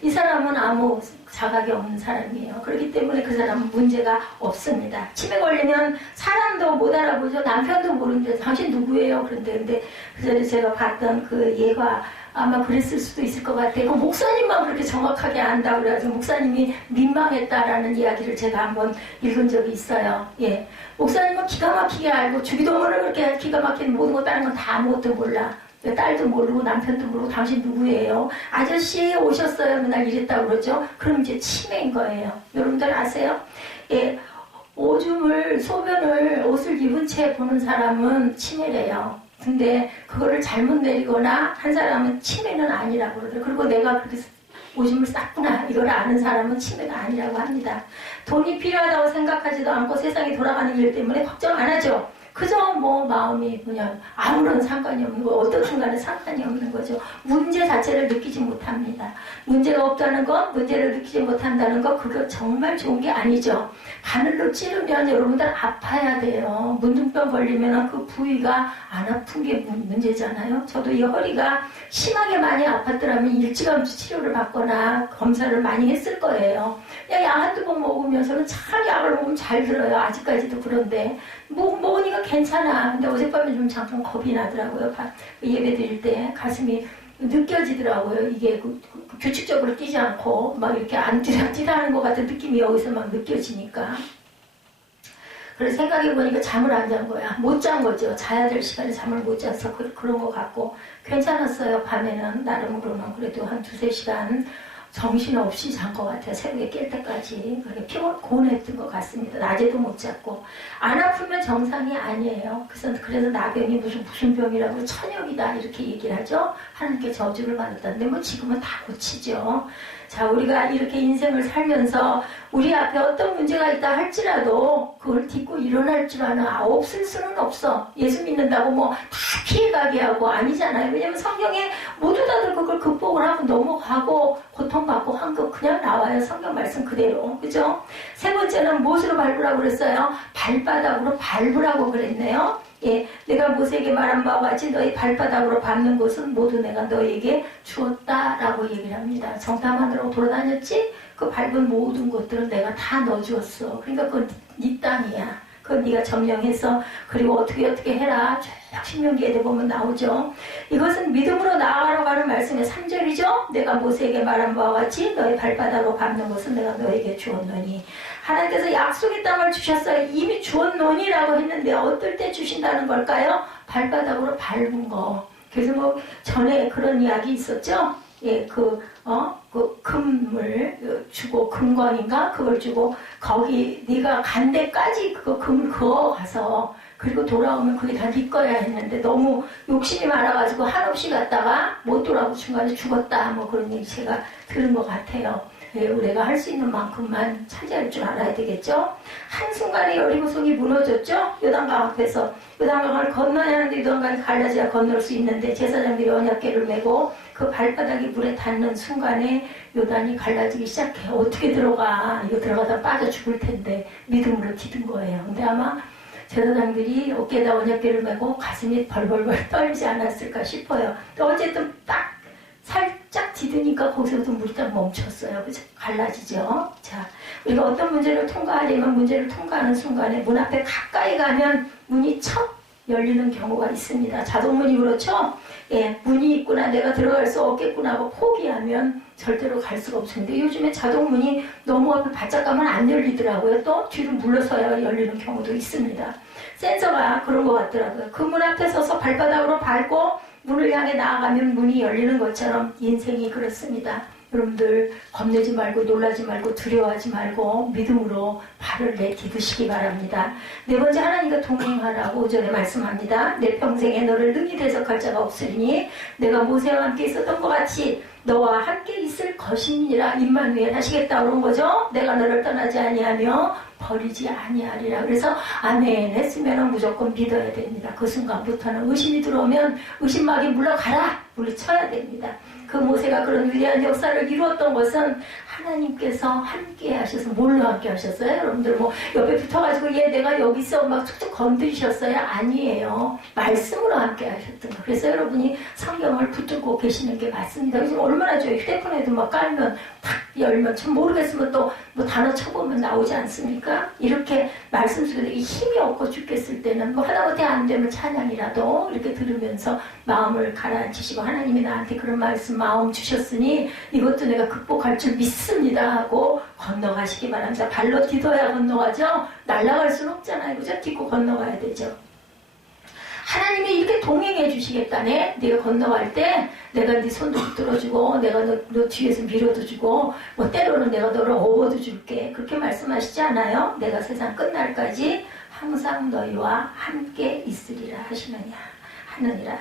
이 사람은 아무 자각이 없는 사람이에요. 그렇기 때문에 그 사람은 문제가 없습니다. 치매 걸리면 사람도 못 알아보죠. 남편도 모르는데 당신 누구예요? 근데 그 전에 제가 봤던 그 예화 아마 그랬을 수도 있을 것 같아요. 그 목사님만 그렇게 정확하게 안다고 그래가지고 목사님이 민망했다라는 이야기를 제가 한번 읽은 적이 있어요. 예, 목사님은 기가 막히게 알고 주기도문을 그렇게 기가 막히게 모든 거 다른 건 다 아무것도 몰라. 딸도 모르고 남편도 모르고 당신 누구예요? 아저씨 오셨어요? 맨날 이랬다고 그러죠. 그럼 이제 치매인 거예요. 여러분들 아세요? 예, 오줌을 소변을 옷을 입은 채 보는 사람은 치매래요. 근데 그거를 잘못 내리거나 한 사람은 치매는 아니라고 그러더라고요. 그리고 내가 그렇게 오줌을 쌌구나 이걸 아는 사람은 치매가 아니라고 합니다. 돈이 필요하다고 생각하지도 않고 세상이 돌아가는 일 때문에 걱정 안 하죠. 그저 뭐 마음이 그냥 아무런 상관이 없는 거, 어떤 순간에 상관이 없는 거죠. 문제 자체를 느끼지 못합니다. 문제가 없다는 건, 문제를 느끼지 못한다는 거, 그거 정말 좋은 게 아니죠. 바늘로 찌르면 여러분들 아파야 돼요. 문둥병 걸리면 그 부위가 안 아픈 게 문제잖아요. 저도 이 허리가 심하게 많이 아팠더라면 일찌감치 치료를 받거나 검사를 많이 했을 거예요. 그냥 약 한두 번 먹으면서는 참 약을 먹으면 잘 들어요. 아직까지도 그런데. 먹으니까 괜찮아. 근데 어젯밤에 좀 잠깐 겁이 나더라고요. 예배 드릴 때 가슴이 느껴지더라고요. 이게 규칙적으로 뛰지 않고 막 이렇게 안 뛰다 하는 것 같은 느낌이 여기서 막 느껴지니까. 그래서 생각해보니까 잠을 안 잔 거야. 못 잔 거죠. 자야 될 시간에 잠을 못 자서 그런 것 같고. 괜찮았어요. 밤에는 나름으로는 그래도 한 2-3시간 정신없이 잔 것 같아요. 새벽에 깰 때까지. 고뇌했던 것 같습니다. 낮에도 못 잤고. 안 아프면 정상이 아니에요. 그래서 나병이 무슨 병이라고 천역이다 이렇게 얘기를 하죠. 하나님께 저주를 받았다는데 뭐 지금은 다 고치죠. 자, 우리가 이렇게 인생을 살면서 우리 앞에 어떤 문제가 있다 할지라도 그걸 딛고 일어날 줄 아나 없을 수는 없어. 예수 믿는다고 뭐 다 피해가게 하고 아니잖아요. 왜냐면 성경에 모두 다들 그걸 극복을 하고 넘어가고 고통받고 한 거 그냥 나와요. 성경 말씀 그대로. 그죠? 세 번째는 무엇으로 밟으라고 그랬어요? 발바닥으로 밟으라고 그랬네요. 예, 내가 모세에게 말한 바와 같이 너희 발바닥으로 밟는 것은 모두 내가 너에게 주었다라고 얘기를 합니다. 정탐하느라고 돌아다녔지? 그 밟은 모든 것들은 내가 다 넣어주었어. 그러니까 그건 네 땅이야. 그건 네가 점령해서 그리고 어떻게 해라. 쭉 신명기에 보면 나오죠. 이것은 믿음으로 나아가라고 하는 말씀의 3절이죠. 내가 모세에게 말한 바와 같이 너희 발바닥으로 밟는 것은 내가 너에게 주었노니. 하나님께서 약속의 땅을 주셨어요. 이미 주었노니라고 했는데 어떨 때 주신다는 걸까요? 발바닥으로 밟은 거. 그래서 뭐 전에 그런 이야기 있었죠. 예, 그 금을 주고 금관인가 그걸 주고 거기 네가 간 데까지 그거 금을 그어 가서 그리고 돌아오면 그게 다 네 거야 했는데 너무 욕심이 많아가지고 한없이 갔다가 못 돌아오고 중간에 죽었다 뭐 그런 얘기 제가 들은 것 같아요. 예, 우리가 할 수 있는 만큼만 차지할 줄 알아야 되겠죠. 한순간에 여리고성이 무너졌죠. 요단강 앞에서 요단강을 건너야 하는데 요단강이 갈라져야 건널 수 있는데 제사장들이 언약궤를 메고 그 발바닥이 물에 닿는 순간에 요단이 갈라지기 시작해요. 어떻게 들어가? 이거 들어가다 빠져 죽을 텐데 믿음으로 디딘 거예요. 근데 아마 제사장들이 어깨에다 언약궤를 메고 가슴이 벌벌벌 떨지 않았을까 싶어요. 또 어쨌든 딱 살짝 디드니까 거기서부터 물이 딱 멈췄어요. 그죠? 갈라지죠. 자, 우리가 어떤 문제를 통과하려면 문제를 통과하는 순간에 문 앞에 가까이 가면 문이 척 열리는 경우가 있습니다. 자동문이 그렇죠? 예, 문이 있구나, 내가 들어갈 수 없겠구나 하고 포기하면 절대로 갈 수가 없습니다. 요즘에 자동문이 너무 앞에 바짝 가면 안 열리더라고요. 또 뒤로 물러서야 열리는 경우도 있습니다. 센서가 그런 것 같더라고요. 그 문 앞에 서서 발바닥으로 밟고 문을 향해 나아가면 문이 열리는 것처럼 인생이 그렇습니다. 여러분들 겁내지 말고 놀라지 말고 두려워하지 말고 믿음으로 발을 내디드시기 바랍니다. 네 번째, 하나님과 동행하라고 5절에 말씀합니다. 내 평생에 너를 능히 대적할 자가 없으리니 내가 모세와 함께 있었던 것 같이 너와 함께 있을 것이니라. 임마누엘 하시겠다 그런 거죠. 내가 너를 떠나지 아니하며 버리지 아니하리라. 그래서 아멘 했으면 무조건 믿어야 됩니다. 그 순간부터는 의심이 들어오면 의심막이 물러가라 물리쳐야 됩니다. 그 모세가 그런 위대한 역사를 이루었던 것은 하나님께서 함께 하셔서 뭘로 함께 하셨어요? 여러분들 뭐 옆에 붙어가지고 얘 내가 여기 있어 막 툭툭 건드리셨어요? 아니에요. 말씀으로 함께 하셨던 거. 그래서 여러분이 성경을 붙들고 계시는 게 맞습니다. 요즘 얼마나 좋아요. 휴대폰에도 막 깔면 탁 열면 참 모르겠으면 또 뭐 단어 쳐보면 나오지 않습니까? 이렇게 말씀 속에 힘이 없고 죽겠을 때는 뭐 하다못해 안 되면 찬양이라도 이렇게 들으면서 마음을 가라앉히시고 하나님이 나한테 그런 말씀 마음 주셨으니 이것도 내가 극복할 줄 믿습니다 하고 건너가시기 바랍니다. 발로 디뎌야 건너가죠. 날아갈 수는 없잖아요. 그죠? 딛고 건너가야 되죠. 하나님이 이렇게 동행해 주시겠다네. 네가 건너갈 때 내가 네 손도 붙들어주고 내가 너 뒤에서 밀어도 주고 뭐 때로는 내가 너를 업어도 줄게. 그렇게 말씀하시지 않아요? 내가 세상 끝날까지 항상 너희와 함께 있으리라 하시느냐. 하느니라.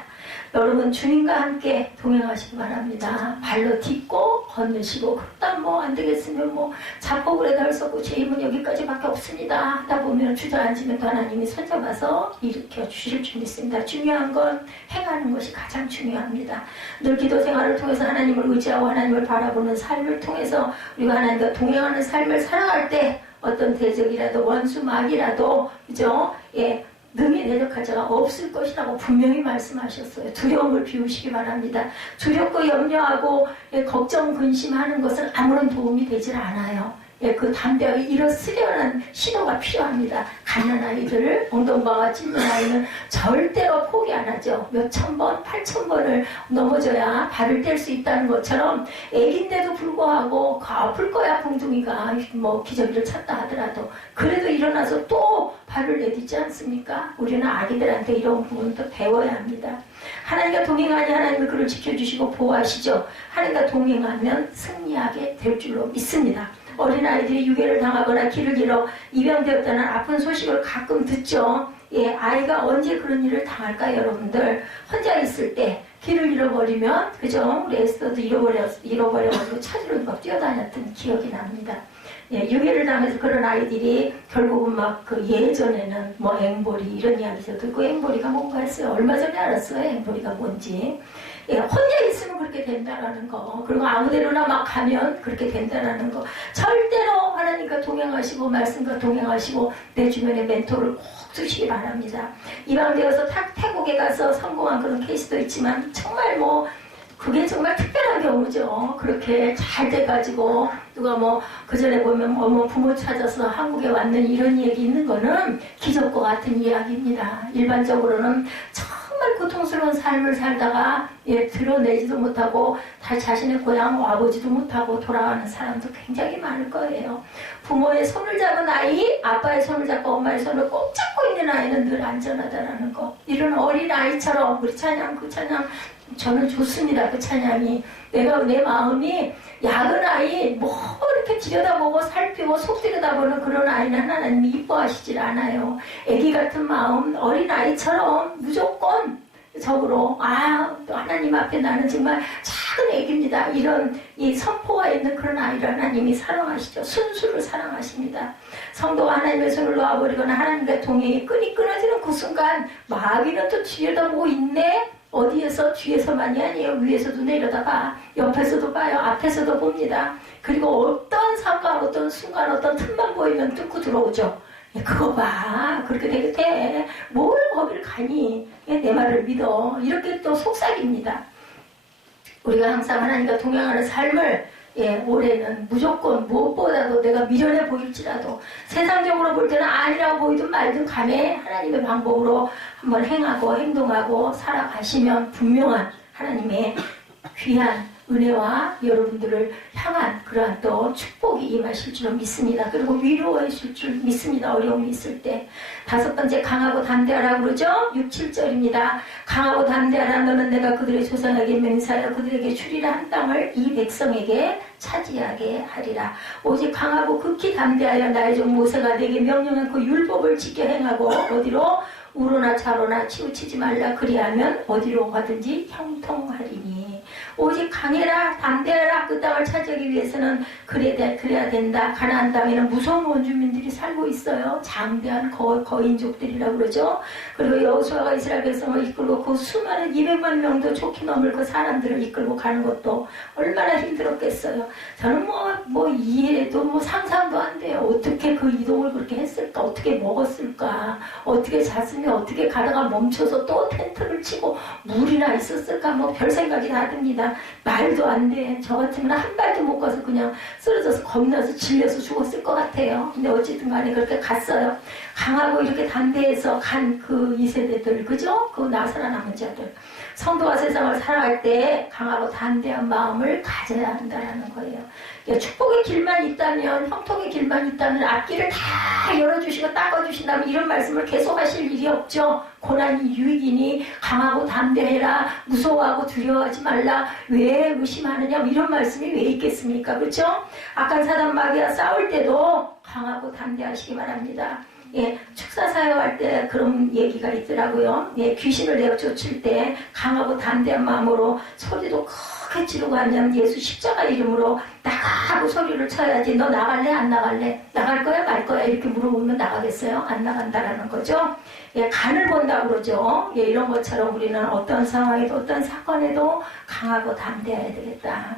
여러분 주님과 함께 동행하시기 바랍니다. 발로 딛고 건너시고 그다음 뭐 안 되겠으면 뭐 자폭을 해달 수 없고 제 힘은 여기까지밖에 없습니다 하다 보면 주저앉으면 또 하나님이 손잡아서 일으켜 주실 줄 믿습니다. 중요한 건 행하는 것이 가장 중요합니다. 늘 기도 생활을 통해서 하나님을 의지하고 하나님을 바라보는 삶을 통해서 우리가 하나님과 동행하는 삶을 살아갈 때 어떤 대적이라도 원수 마귀라도 그죠? 예. 능히 대적할 자가 없을 것이라고 분명히 말씀하셨어요. 두려움을 비우시기 바랍니다. 두렵고 염려하고 걱정 근심하는 것은 아무런 도움이 되질 않아요. 그 담대하게 일어서려는 시도가 필요합니다. 가난한 아이들, 엉덩방아 찢는 아이는 절대로 포기 안 하죠. 몇천 번, 8,000번을 넘어져야 발을 뗄 수 있다는 것처럼 애기인데도 불구하고 아플 거야 붕둥이가 뭐 기저귀를 찼다 하더라도 그래도 일어나서 또 발을 내딛지 않습니까? 우리는 아기들한테 이런 부분도 배워야 합니다. 하나님과 동행하니 하나님이 그를 지켜주시고 보호하시죠. 하나님과 동행하면 승리하게 될 줄로 믿습니다. 어린아이들이 유괴를 당하거나 길을 잃어 입양되었다는 아픈 소식을 가끔 듣죠. 예, 아이가 언제 그런 일을 당할까요, 여러분들? 혼자 있을 때 길을 잃어버리면, 그죠? 우리 에스더도 잃어버려가지고 찾으러 막 뛰어다녔던 기억이 납니다. 예, 유괴를 당해서 그런 아이들이 결국은 막 그 예전에는 뭐 앵보리 이런 이야기죠. 그 앵보리가 뭔가 했어요. 얼마 전에 알았어요, 앵보리가 뭔지. 예, 혼자 있으면 그렇게 된다라는 거. 그리고 아무데로나 막 가면 그렇게 된다라는 거. 절대로 하나님과 동행하시고 말씀과 동행하시고 내 주변에 멘토를 꼭 두시기 바랍니다. 이방되어서 태국에 가서 성공한 그런 케이스도 있지만 정말 뭐 그게 정말 특별한 경우죠. 그렇게 잘 돼가지고 누가 뭐 그전에 보면 뭐 부모 찾아서 한국에 왔는 이런 얘기 있는 거는 기적과 같은 이야기입니다. 일반적으로는 정말 고통스러운 삶을 살다가 드러내지도 못하고 자신의 고향 와보지도 못하고 돌아가는 사람도 굉장히 많을 거예요. 부모의 손을 잡은 아이, 아빠의 손을 잡고 엄마의 손을 꼭 잡고 있는 아이는 늘 안전하다라는 거. 이런 어린 아이처럼 우리 찬양 그 찬양 저는 좋습니다. 그 찬양이 내 마음이 작은 아이 뭐 이렇게 들여다보고 살피고 속 들여다보는 그런 아이는 하나님이 이뻐하시질 않아요. 애기 같은 마음 어린 아이처럼 무조건 적으로 하나님 앞에 나는 정말 작은 애기입니다. 이런 이 선포가 있는 그런 아이를 하나님이 사랑하시죠. 순수를 사랑하십니다. 성도가 하나님의 손을 놓아버리거나 하나님과 동행이 끈이 끊어지는 그 순간 마귀는 또 뒤에다보고 있네. 어디에서 뒤에서만이 아니에요. 위에서도 내려다봐. 옆에서도 봐요. 앞에서도 봅니다. 그리고 어떤 상관 어떤 순간 어떤 틈만 보이면 뚫고 들어오죠. 그거 봐. 그렇게 되겠대. 뭘 거기를 가니. 내 말을 믿어. 이렇게 또 속삭입니다. 우리가 항상 하나님과 동행하는 삶을 올해는 무조건 무엇보다도 내가 미련해 보일지라도 세상적으로 볼 때는 아니라고 보이든 말든 간에 하나님의 방법으로 한번 행하고 행동하고 살아가시면 분명한 하나님의 귀한 은혜와 여러분들을 향한 그러한 또 축복이 임하실 줄 믿습니다. 그리고 위로하실 줄 믿습니다. 어려움이 있을 때. 5번째 강하고 담대하라 그러죠. 6, 7절입니다. 강하고 담대하라. 너는 내가 그들의 조상에게 맹세하여 그들에게 주리라 한 땅을 이 백성에게 차지하게 하리라. 오직 강하고 극히 담대하여 나의 종 모세가 내게 명령한 그 율법을 지켜 행하고 어디로 우로나 차로나 치우치지 말라. 그리하면 어디로 가든지 형통하리니. 오직 강해라 담대해라. 그 땅을 차지하기 위해서는 그래야 된다. 가나안 땅에는 무서운 원주민들이 살고 있어요. 장대한 거인족들이라고 그러죠. 그리고 여호수아가 이스라엘 백성을 이끌고 그 수많은 200만 명도 좋게 넘을 그 사람들을 이끌고 가는 것도 얼마나 힘들었겠어요. 저는 뭐 이해도 상상도 안 돼요. 어떻게 그 이동을 그렇게 했을까? 어떻게 먹었을까? 어떻게 잤으면 어떻게 가다가 멈춰서 또 텐트를 치고 물이나 있었을까? 뭐 별 생각이 다 듭니다. 말도 안 돼. 저 같으면 한 발도 못 가서 그냥 쓰러져서 겁나서 질려서 죽었을 것 같아요. 근데 어쨌든 간에 그렇게 갔어요. 강하고 이렇게 담대해서 간 그 2세대들, 그죠? 그 나사라남은 자들. 성도가 세상을 살아갈 때 강하고 담대한 마음을 가져야 한다는 거예요. 축복의 길만 있다면, 형통의 길만 있다면 앞길을 다 열어주시고 닦아주신다면 이런 말씀을 계속 하실 일이 없죠. 고난이 유익이니 강하고 담대해라. 무서워하고 두려워하지 말라. 왜 의심하느냐. 이런 말씀이 왜 있겠습니까? 그렇죠? 악한 사단 마귀와 싸울 때도 강하고 담대하시기 바랍니다. 예, 축사 사역할 때 그런 얘기가 있더라고요. 예, 귀신을 내어 쫓을 때 강하고 담대한 마음으로 소리도 크게 지르고 하면 예수 십자가 이름으로 나가고 소리를 쳐야지. 너 나갈래? 안 나갈래? 나갈 거야? 말 거야? 이렇게 물어보면 나가겠어요? 안 나간다라는 거죠. 예, 간을 본다고 그러죠. 예, 이런 것처럼 우리는 어떤 상황에도 어떤 사건에도 강하고 담대해야 되겠다.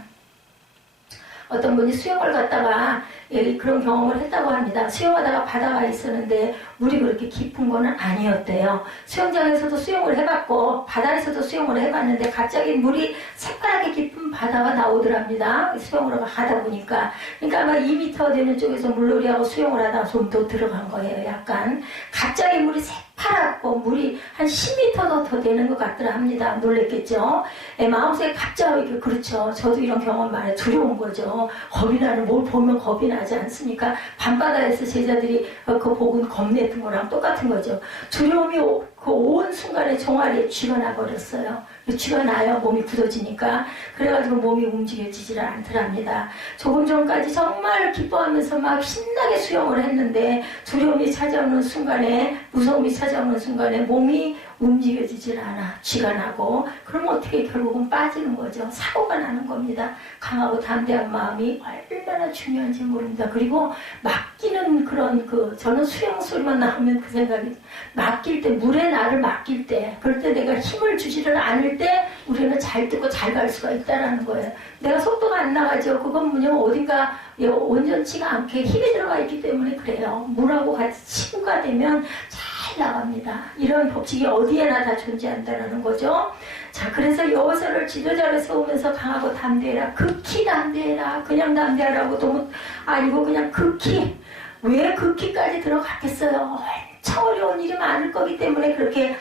어떤 분이 수영을 갔다가 예, 그런 경험을 했다고 합니다. 수영하다가 바다가 있었는데 물이 그렇게 깊은 거는 아니었대요. 수영장에서도 수영을 해봤고 바다에서도 수영을 해봤는데 갑자기 물이 새파랗게 깊은 바다가 나오더랍니다. 수영을 하다 보니까. 그러니까 아마 2m 되는 쪽에서 물놀이하고 수영을 하다가 좀 더 들어간 거예요. 약간 갑자기 물이 파랗고 물이 한 10m 더 되는 것 같더라 합니다. 놀랬겠죠? 예, 마음속에 갑자기 그렇죠. 저도 이런 경험 많이 두려운 거죠. 겁이 나는 뭘 보면 겁이 나지 않습니까? 밤바다에서 제자들이 그 복은 겁냈던 거랑 똑같은 거죠. 두려움이 그 온 순간에 종아리에 쥐가 나버렸어요. 쥐가 나요. 몸이 굳어지니까. 그래가지고 몸이 움직여지질 않더랍니다. 조금 전까지 정말 기뻐하면서 막 신나게 수영을 했는데 두려움이 찾아오는 순간에, 무서움이 찾아오는 순간에 몸이 움직여지질 않아. 쥐가 나고, 그러면 어떻게 결국은 빠지는 거죠. 사고가 나는 겁니다. 강하고 담대한 마음이 얼마나 중요한지 모릅니다. 그리고 맡기는 그런 저는 수영 소리만 나오면 그 생각이, 맡길 때, 물에 나를 맡길 때, 그럴 때 내가 힘을 주지를 않을 때 우리는 잘 뜨고 잘 갈 수가 있다라는 거예요. 내가 속도가 안 나가죠. 그건 뭐냐면 어딘가 온전치가 않게 힘이 들어가 있기 때문에 그래요. 물하고 같이 친구가 되면 잘 나갑니다. 이런 법칙이 어디에나 다 존재한다는 거죠. 자, 그래서 여호수아를 지도자로 세우면서 강하고 담대해라. 극히 담대해라. 그냥 담대하라고도 아니고 그냥 극히. 왜 극히까지 들어갔겠어요? 엄청 어려운 일이 많을 거기 때문에 그렇게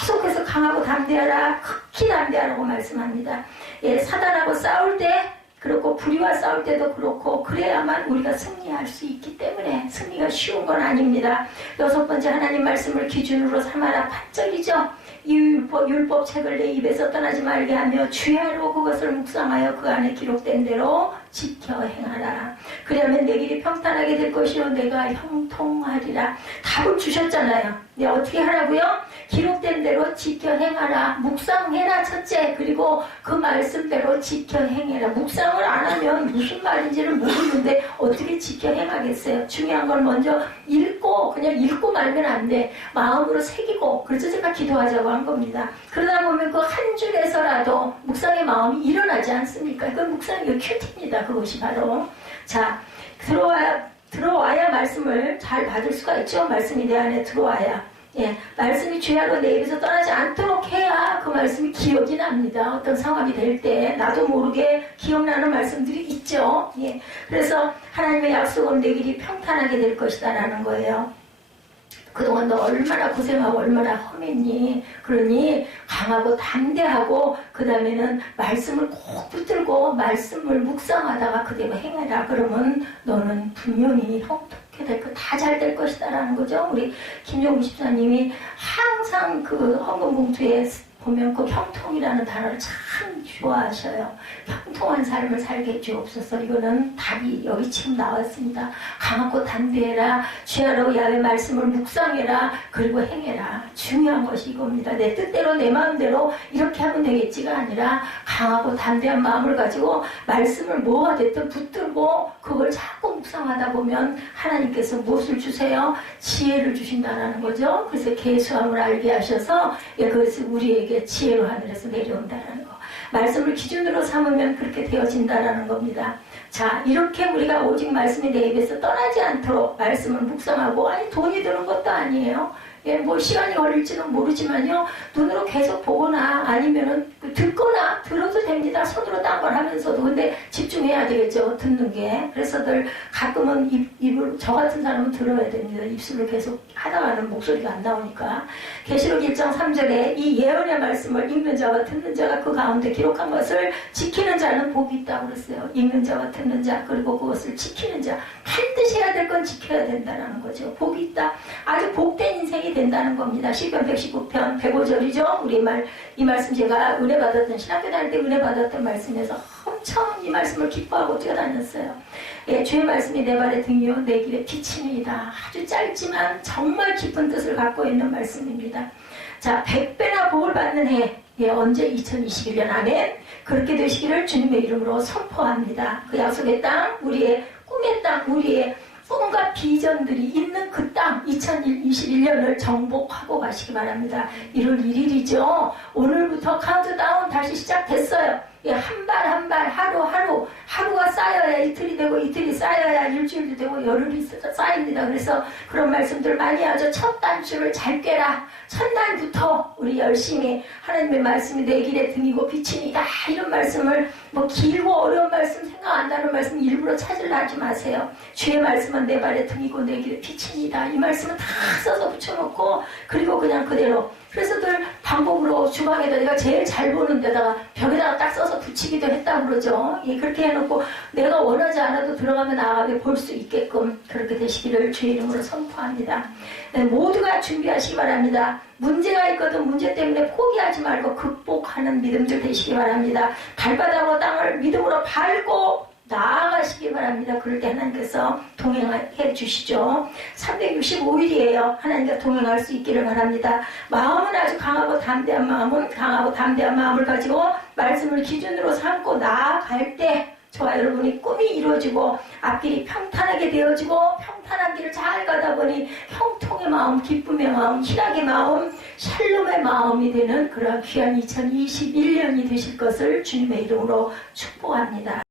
계속해서 강하고 담대하라, 극히 담대하라고 말씀합니다. 예, 사단하고 싸울 때 그렇고 불의와 싸울 때도 그렇고 그래야만 우리가 승리할 수 있기 때문에 승리가 쉬운 건 아닙니다. 6번째, 하나님 말씀을 기준으로 삼아라. 8절이죠. 이 율법 책을 내 입에서 떠나지 말게 하며 주야로 그것을 묵상하여 그 안에 기록된 대로 지켜 행하라. 그러면 내 길이 평탄하게 될 것이요 내가 형통하리라. 답을 주셨잖아요. 네, 어떻게 하라고요? 기록된 대로 지켜 행하라. 묵상해라 첫째. 그리고 그 말씀대로 지켜 행해라. 묵상을 안 하면 무슨 말인지를 모르는데 어떻게 지켜 행하겠어요? 중요한 건 먼저 읽고 그냥 읽고 말면 안 돼. 마음으로 새기고. 그래서 제가 기도하자고 한 겁니다. 그러다 보면 그 한 줄에서라도 묵상의 마음이 일어나지 않습니까? 그 묵상의 큐티입니다. 그것이 바로. 자, 들어와야 말씀을 잘 받을 수가 있죠. 말씀이 내 안에 들어와야. 예, 말씀이 주야로 내 입에서 떠나지 않도록 해야 그 말씀이 기억이 납니다. 어떤 상황이 될 때 나도 모르게 기억나는 말씀들이 있죠. 예, 그래서 하나님의 약속은 내 길이 평탄하게 될 것이다 라는 거예요. 그동안 너 얼마나 고생하고 얼마나 험했니? 그러니 강하고 담대하고 그 다음에는 말씀을 꼭 붙들고 말씀을 묵상하다가 그대로 행해라. 그러면 너는 분명히 형통하게 될 거 다 잘 될 것이다 라는 거죠. 우리 김종국 집사님이 항상 그 헌금 봉투에 보면 그 형통이라는 단어를 참 좋아하셔요. 형통한 삶을 살게 해주옵소서. 이거는 답이 여기 지금 나왔습니다. 강하고 담대해라. 주야로 야훼 말씀을 묵상해라. 그리고 행해라. 중요한 것이 이겁니다. 내 뜻대로 내 마음대로 이렇게 하면 되겠지가 아니라 강하고 담대한 마음을 가지고 말씀을 뭐가 됐든 붙들고 그걸 자꾸 묵상하다 보면 하나님께서 무엇을 주세요? 지혜를 주신다는 거죠. 그래서 계수함을 알게 하셔서 그것을 우리에게 지혜로 하늘에서 내려온다는 거. 말씀을 기준으로 삼으면 그렇게 되어진다는 겁니다. 자, 이렇게 우리가 오직 말씀이 내 입에서 떠나지 않도록 말씀을 묵상하고, 아니 돈이 드는 것도 아니에요. 예, 뭐 시간이 걸릴지는 모르지만요, 눈으로 계속 보거나 아니면은 듣거나 들어도 됩니다. 손으로 딴 걸 하면서도. 근데 집중해야 되겠죠, 듣는 게. 그래서 늘 가끔은 입을, 저 같은 사람은 들어야 됩니다. 입술을 계속 하다가는 목소리가 안 나오니까. 계시록 1장 3절에 이 예언의 말씀을 읽는 자와 듣는 자가 그 가운데 기록한 것을 지키는 자는 복이 있다고 그랬어요. 읽는 자와 듣는 자, 그리고 그것을 지키는 자. 반드시 해야 될 건 지켜야 된다는 거죠. 복이 있다. 아주 복된 인생이 힘이 된다는 겁니다. 시편 119편 105절이죠. 우리 이 말씀 제가 은혜 받았던, 신학교 다닐 때 은혜 받았던 말씀에서 엄청 이 말씀을 기뻐하고 뛰어다녔어요. 예, 주의 말씀이 내 발의 등이요 내 길의 빛이니이다. 아주 짧지만 정말 깊은 뜻을 갖고 있는 말씀입니다. 자, 100배나 복을 받는 해, 예, 언제? 2021년 아멘. 그렇게 되시기를 주님의 이름으로 선포합니다. 그 약속의 땅, 우리의 꿈의 땅, 우리의 꿈과 비전들이 있는 그 땅, 2021년을 정복하고 가시기 바랍니다. 1월 1일이죠. 오늘부터 카운트다운 다시 시작됐어요. 예, 한 발 한 발, 하루가 쌓여야 이틀이 되고, 이틀이 쌓여야 일주일도 되고, 열흘이 쌓입니다. 그래서 그런 말씀들 많이 하죠. 첫 단추를 잘 꿰라. 첫날부터 우리 열심히 하나님의 말씀이 내 길의 등이고 빛이니다. 이런 말씀을 뭐 길고 어려운 말씀, 생각 안 나는 말씀 일부러 찾으려 하지 마세요. 주의 말씀은 내 발의 등이고 내 길의 빛이니다. 이 말씀은 다 써서 붙여놓고, 그리고 그냥 그대로. 그래서 늘 방법으로 주방에다 내가 제일 잘 보는 데다가 벽에다가 딱 써서 붙이기도 했다고 그러죠. 예, 그렇게 해놓고 내가 원하지 않아도 들어가면 나가게 볼 수 있게끔 그렇게 되시기를 주의 이름으로 선포합니다. 네, 모두가 준비하시기 바랍니다. 문제가 있거든 문제 때문에 포기하지 말고 극복하는 믿음들 되시기 바랍니다. 발바닥으로 땅을 믿음으로 밟고 나아가시기 바랍니다. 그럴 때 하나님께서 동행해 주시죠. 365일이에요. 하나님과 동행할 수 있기를 바랍니다. 마음은 아주 강하고 담대한 마음을 가지고 말씀을 기준으로 삼고 나아갈 때 저와 여러분이 꿈이 이루어지고 앞길이 평탄하게 되어지고 평탄한 길을 잘 가다 보니 형통의 마음, 기쁨의 마음, 희락의 마음, 샬롬의 마음이 되는 그런 귀한 2021년이 되실 것을 주님의 이름으로 축복합니다.